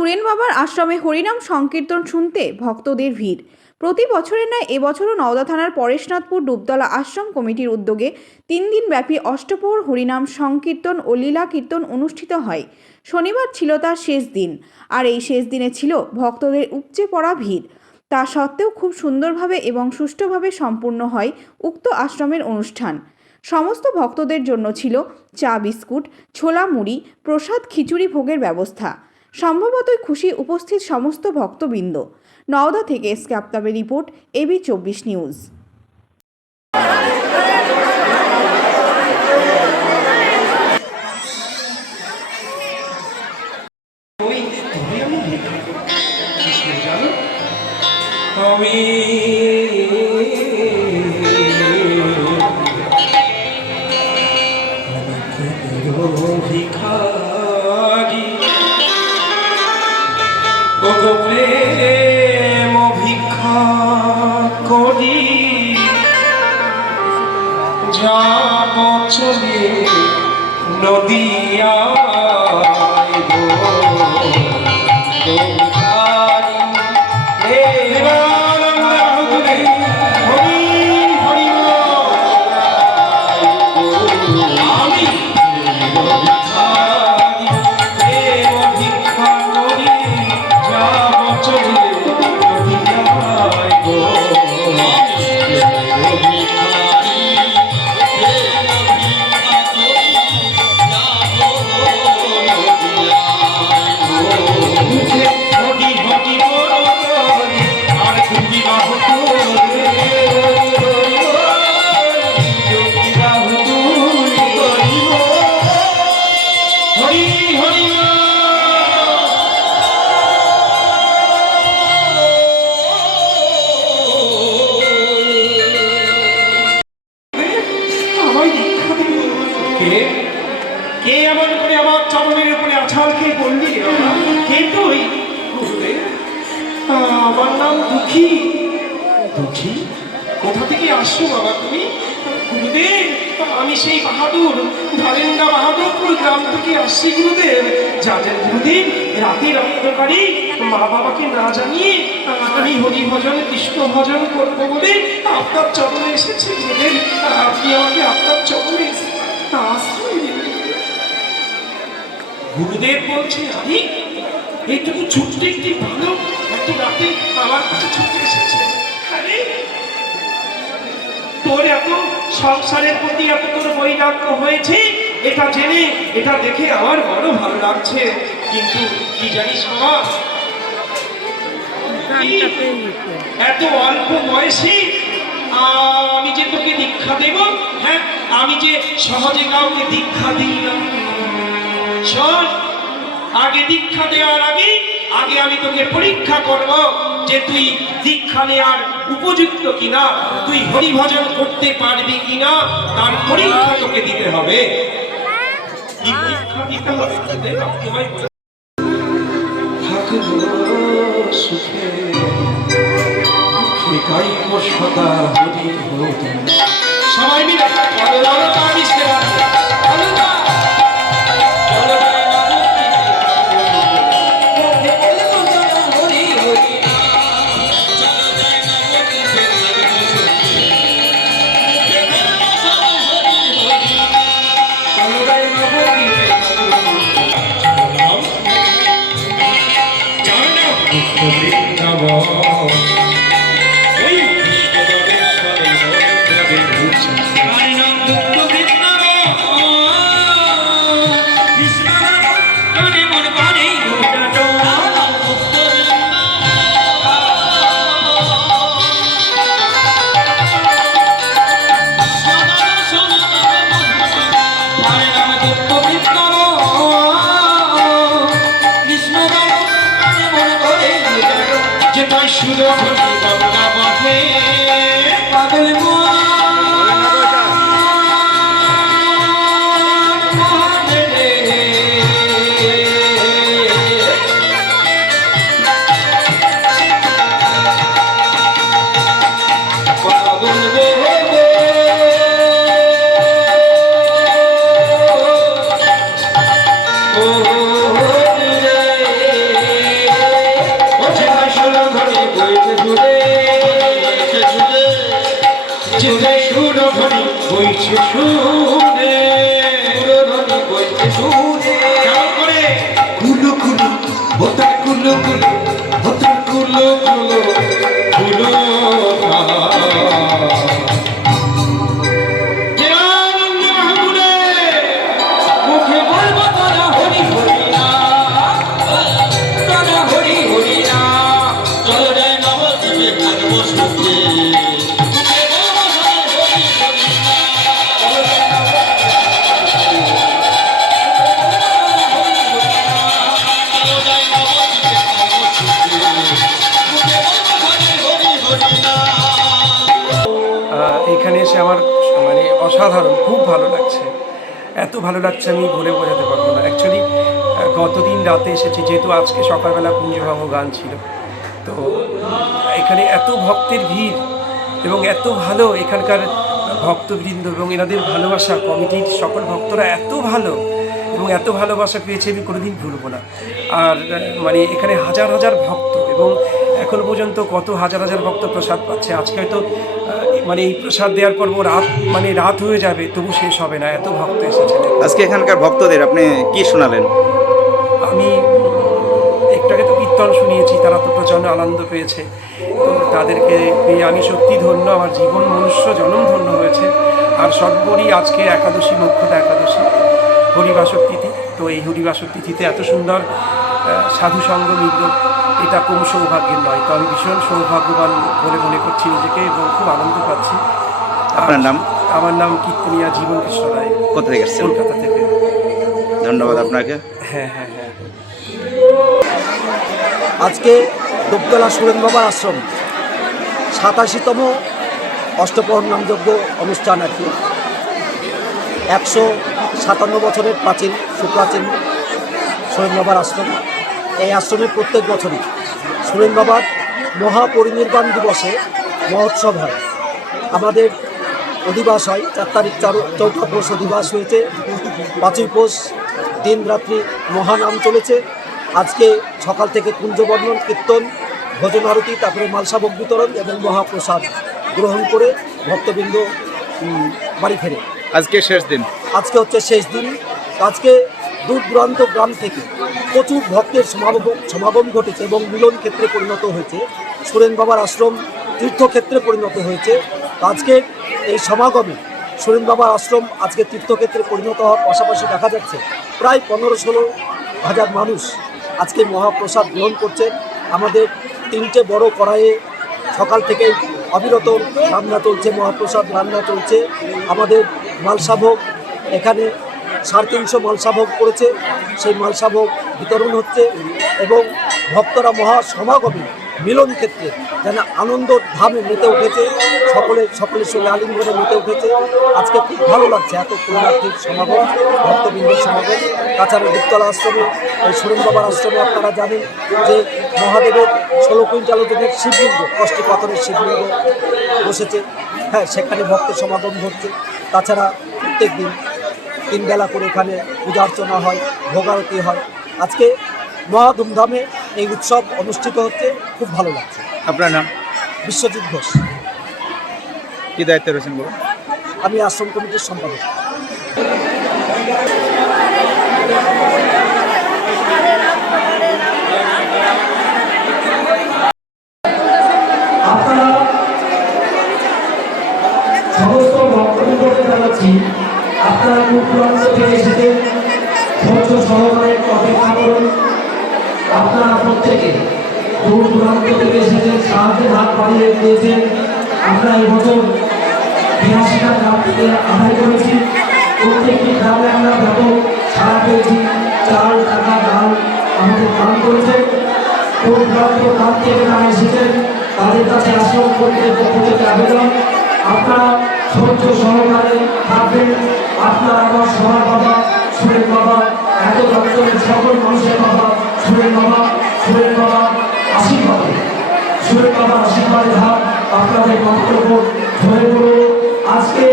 সুরেন বাবার আশ্রমে হরিনাম সংকীর্তন শুনতে ভক্তদের ভিড়। প্রতি বছরের ন্যায় এবছরও নওদা থানার পরেশনাথপুর ডুবতলা আশ্রম কমিটির উদ্যোগে 3 দিনব্যাপী অষ্টপ্রহর হরিনাম সংকীর্তন ও লীলা কীর্তন অনুষ্ঠিত হয়। শনিবার ছিল তার শেষ দিন, আর এই শেষ দিনে ছিল ভক্তদের উপচে পড়া ভিড়। তা সত্ত্বেও খুব সুন্দরভাবে এবং সুষ্ঠুভাবে সম্পূর্ণ হয় উক্ত আশ্রমের অনুষ্ঠান। সমস্ত ভক্তদের জন্য ছিল চা, বিস্কুট, ছোলা, মুড়ি, প্রসাদ, খিচুড়ি ভোগের ব্যবস্থা। সম্ভবতই খুশি উপস্থিত সমস্ত ভক্তবৃন্দ। নওদা থেকে এসকে আফতাবের রিপোর্ট, এবি 24 নিউজ। প্রেম ভিক্ষা করি যাব চলে নদিয়া কে এমন করে আমার চরণের উপরে আছাল খেয়ে বললি? কে তুই? আমার নাম দুঃখী। দুঃখী? কোথা থেকে আসছো বাবা তুমি? গুরুদেব, আমি সেই বাহাদুর ধারেঙ্গা বাহাদুরপুর গ্রাম থেকে আসছি গুরুদেব। যাদের গুরুদেব রাতের অন্ধকারে মা বাবাকে না জানিয়ে আমি হরি ভজন কৃষ্ণ ভজন করবো বলে আপনার চরণে এসেছি গুরুদেব। আপনি আমাকে আপনার চরণে গুরুদেব বলছে, আরে এইটুকু ছোট্ট একটি বালক এত রাতে আমার কাছে ছুটে এসেছে। আরে তোর এত সংসারের প্রতি এত তোর বৈরাগ্য হয়েছে, এটা জেনে এটা দেখে আমার বড় ভালো লাগছে। কিন্তু কি জানিস বাবা, এত অল্প বয়সে আমি যে তোকে দীক্ষা দেব, হ্যাঁ আমি যে সহজে কাউকে দীক্ষা দিই না। শোন, আগে দীক্ষা দেওয়ার আগে আমি তোকে পরীক্ষা করব যে তুই দীক্ষা নেওয়ার উপযুক্ত কিনা, তুই হরিভজন করতে পারবি কিনা, তার পরীক্ষা তোকে দিতে হবে। কি পরীক্ষা দিতে হবে? সুখে সদা হরি হরি। সবাই মিলে শুধু গঙ্গা বহে পাগল যেতে সুরধ্বনি বইছে সুরে, সুরধ্বনি বইছে সুরে। কেমন করে? কুলু কুলু হোতার কুলু কুলু হোতার কুলু কুলু কুলু মুখে বলবো তারা হরি হরি না, তারা হরি হরি না। চলো রে নবদ্বীপে থাকবো সুখে, এখানে এসে আমার মানে অসাধারণ খুব ভালো লাগছে, এত ভালো লাগছে আমি বলে বোঝাতে পারবো না। অ্যাকচুয়ালি গতদিন রাতে এসেছি, যেহেতু আজকে সকালবেলা কুঞ্জভঙ্গ গান ছিল, তো এখানে এত ভক্তের ভিড় এবং এত ভালো এখানকার ভক্তবৃন্দ এবং এনাদের ভালোবাসা, কমিটির সকল ভক্তরা এত ভালো এবং এত ভালোবাসা পেয়েছে আমি কোনোদিন ভুলবো না। আর মানে এখানে হাজার হাজার ভক্ত এবং এখন পর্যন্ত কত হাজার হাজার ভক্ত প্রসাদ পাচ্ছে। আজকে হয়তো মানে এই প্রসাদ দেওয়ার পর রাত মানে রাত হয়ে যাবে, তবু শেষ হবে না, এত ভক্ত এসেছেন। আজকে এখানকার ভক্তদের আপনি কি শোনালেন? আমি একটু আগে তো কীর্তন শুনিয়েছি, তারা তো প্রচণ্ড আনন্দ পেয়েছে। তো তাদেরকে পেয়ে আমি সত্যি ধন্য, আমার জীবন মনুষ্য জনম ধন্য হয়েছে। আর সর্বোপরি আজকে একাদশী, মোক্ষদা একাদশী, হরিবাসর তিথি। তো এই হরিবাসর তিথিতে এত সুন্দর সাধু সঙ্গ মিলল, এটা কোনো সৌভাগ্যের নয়। তো আমি ভীষণ সৌভাগ্যবান বলে মনে করছি নিজেকে এবং খুব আনন্দ পাচ্ছি। আপনার নাম? আমার নাম কীর্তনিয়া জীবন কৃষ্ণ রায়। কোথা থেকে এসেছেন? কলকাতা থেকে। ধন্যবাদ আপনাকে। হ্যাঁ হ্যাঁ হ্যাঁ। আজকে দুবতলা সুরেন বাবার আশ্রম 87তম অষ্টপ্রহর নামযজ্ঞ অনুষ্ঠান আর কি। 157 বছরের প্রাচীন সুপ্রাচীন সুরেন বাবার আশ্রম। এই আশ্রমে প্রত্যেক বছরই সুরেন বাবার মহাপরিনির্বাণ দিবসে মহোৎসব হয়। আমাদের অধিবাস হয় 4 তারিখ, 4ঠা পৌষ অধিবাস হয়েছে। 5ই পৌষ দিন রাত্রি মহানাম চলেছে। আজকে সকাল থেকে কুঞ্জবর্ণন, কীর্তন, ভোজন আরতি, তারপরে মালসাভোগ বিতরণ এবং মহাপ্রসাদ গ্রহণ করে ভক্তবৃন্দ বাড়ি ফেরে। আজকে শেষ দিন, আজকে হচ্ছে শেষ দিন। আজকে দূর দূরান্ত গ্রাম থেকে প্রচুর ভক্তের সমাগম ঘটেছে এবং মিলন ক্ষেত্রে পরিণত হয়েছে। সুরেন বাবার আশ্রম তীর্থক্ষেত্রে পরিণত হয়েছে। আজকে এই সমাগমে সুরেন বাবার আশ্রম আজকে তীর্থক্ষেত্রে পরিণত হওয়ার পাশাপাশি দেখা যাচ্ছে প্রায় 15-16 হাজার মানুষ আজকে মহাপ্রসাদ গ্রহণ করছেন। আমাদের 3টে বড় কড়াইয়ে সকাল থেকেই অবিরত রান্না চলছে, মহাপ্রসাদ রান্না চলছে। আমাদের মালসাভোগ এখানে 350 মালসাভোগ পড়েছে, সেই মালসাভোগ বিতরণ হচ্ছে এবং ভক্তরা মহা সমাগমে মিলন ক্ষেত্রে যেন আনন্দ ধামে মেতে উঠেছে, সকলের সঙ্গে আলিঙ্গনে মেতে উঠেছে। আজকে খুব ভালো লাগছে, এত পুণ্যার্থীর সমাগম, ভক্তবৃন্দের সমাগম। তাছাড়া দুবতলা আশ্রমে, এই সুরেন বাবার আশ্রমে আপনারা জানেন যে মহাদেবের 16 কুইন্টাল ওজনের শিবলিঙ্গ, কষ্টি পাথরের শিবলিঙ্গ বসেছে। হ্যাঁ, সেখানে ভক্তের সমাগম ঘটছে। তাছাড়া প্রত্যেক দিন 3 বেলা করে এখানে পূজা অর্চনা হয়, ভোগারতি হয়। আজকে মহা ধুমধামে এই উৎসব অনুষ্ঠিত হচ্ছে, খুব ভালো লাগছে। আপনার নাম? বিশ্বজিৎ ঘোষ। কি দায়িত্বে রয়েছেন বলুন? আমি আশ্রম কমিটির সম্পাদক। আপনারা সমস্ত ভক্তবৃন্দকে জানাচ্ছি, আপনারা দূর দূরান্ত থেকে এসেছেন, ধৈর্য সহকারে অপেক্ষা করুন। আপনারা প্রত্যেকে দূর দূরান্ত থেকে এসেছেন, সাহায্যের হাত বাড়িয়ে দিয়েছেন। আমরা এই বছর 82টা গ্রাম থেকে আদায় করেছি। প্রত্যেকটি গ্রামে আমরা ব্যাপক সাড়া পেয়েছি। চাল, টাকা, ডাল আমাদের দান করেছে। দূর দূরান্ত গ্রাম থেকে যারা এসেছেন তাদের কাছে আশ্রম কমিটির পক্ষ থেকে আবেদন, আপনারা ধৈর্য সহকারে থাকবেন। আপনারা আমার সবার বাবা সুরেন বাবা, এত অঞ্চলের সকল মানুষের বাবা সুরেন বাবা, সুরেন বাবা আশীর্বাদে, সুরেন বাবার আশীর্বাদে হাত আপনাদের মাথার উপর ধরে পড়ে আজকে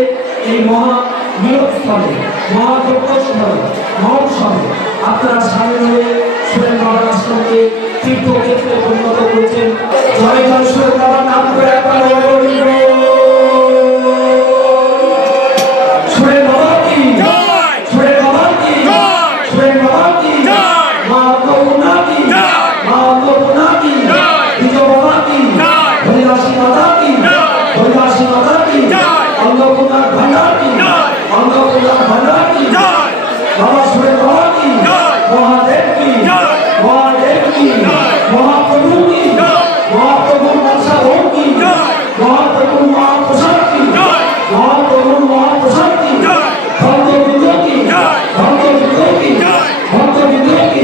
এই মহা মিলনস্থলে, মহাযজ্ঞস্থলে, মহোৎসবে আপনারা সামিল হয়ে সুরেন বাবার আশ্রমকে তীর্থক্ষেত্রে পরিণত করেছেন। জয় জয় সুরেন বাবার নাম করে একবার বাবা সুরেন বাবা কি মহাদেব কি মহাদেব কি মহাপ্রভু কি মহাপ্রভু মনসা ভোগ কি মহাপ্রভু মহাপ্রসাদ কি মহাপ্রভু মহাপ্রসাদ কি ভক্তবৃন্দ কি ভক্তবৃন্দ কি ভক্তবৃন্দ কি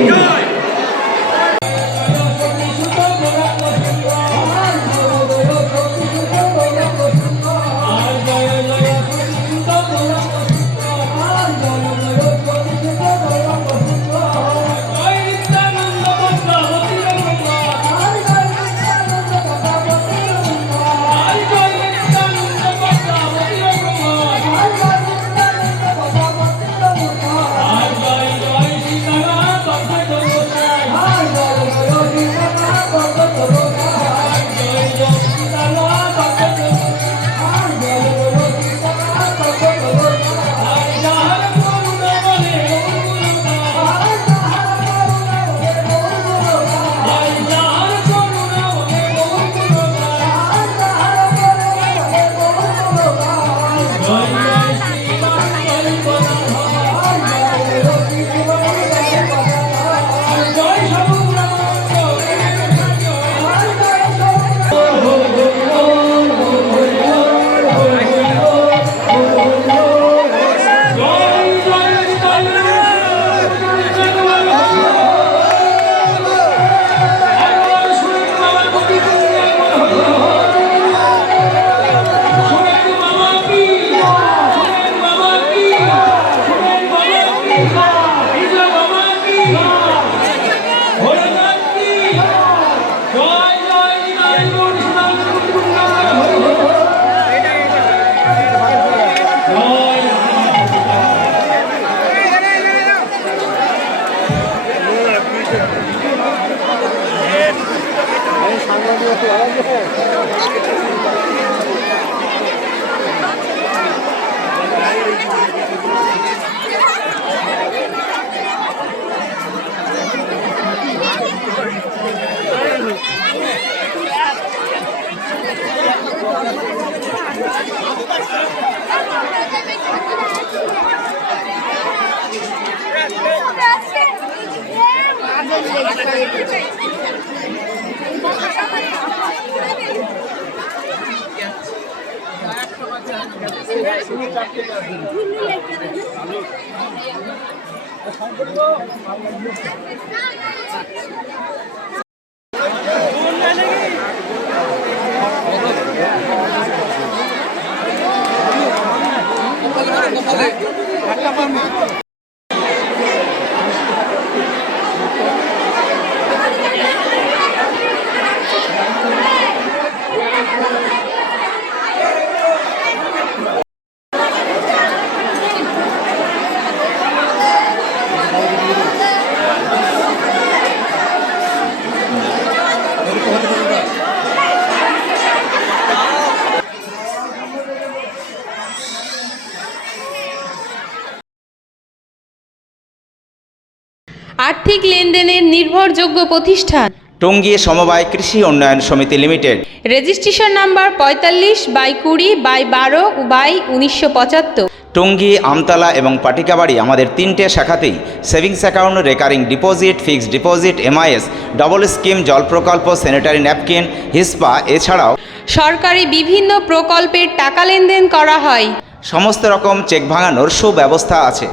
আর্থিক লেনদেনের নির্ভরযোগ্য প্রতিষ্ঠান টঙ্গী সমবায় কৃষি উন্নয়ন সমিতি limited. Registration number 45/20/12/1975। Tongi, Amtala এবং পাটিকাবাড়ি আমাদের 3টে শাখাতেই savings account, recurring deposit, fixed deposit, MIS, double scheme, জল প্রকল্প, স্যানিটারি ন্যাপকিন, হিসপা, এছাড়াও সরকারি বিভিন্ন প্রকল্পের টাকা লেনদেন করা হয়। সমস্ত রকম চেক ভাঙানোর সুব্যবস্থা আছে।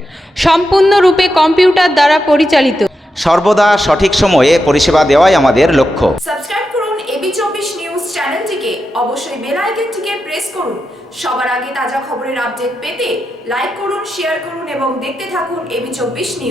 সম্পূর্ণরূপে কম্পিউটার দ্বারা পরিচালিত। সর্বদা সঠিক সময়ে পরিষেবা দেওয়াই আমাদের লক্ষ্য। সাবস্ক্রাইব করুন এবি24 নিউজ চ্যানেলটিকে, অবশ্যই বেল আইকনটিকে প্রেস করুন। সবার আগে তাজা খবরের আপডেট পেতে লাইক করুন, শেয়ার করুন এবং দেখতে থাকুন এবি24 নিউজ।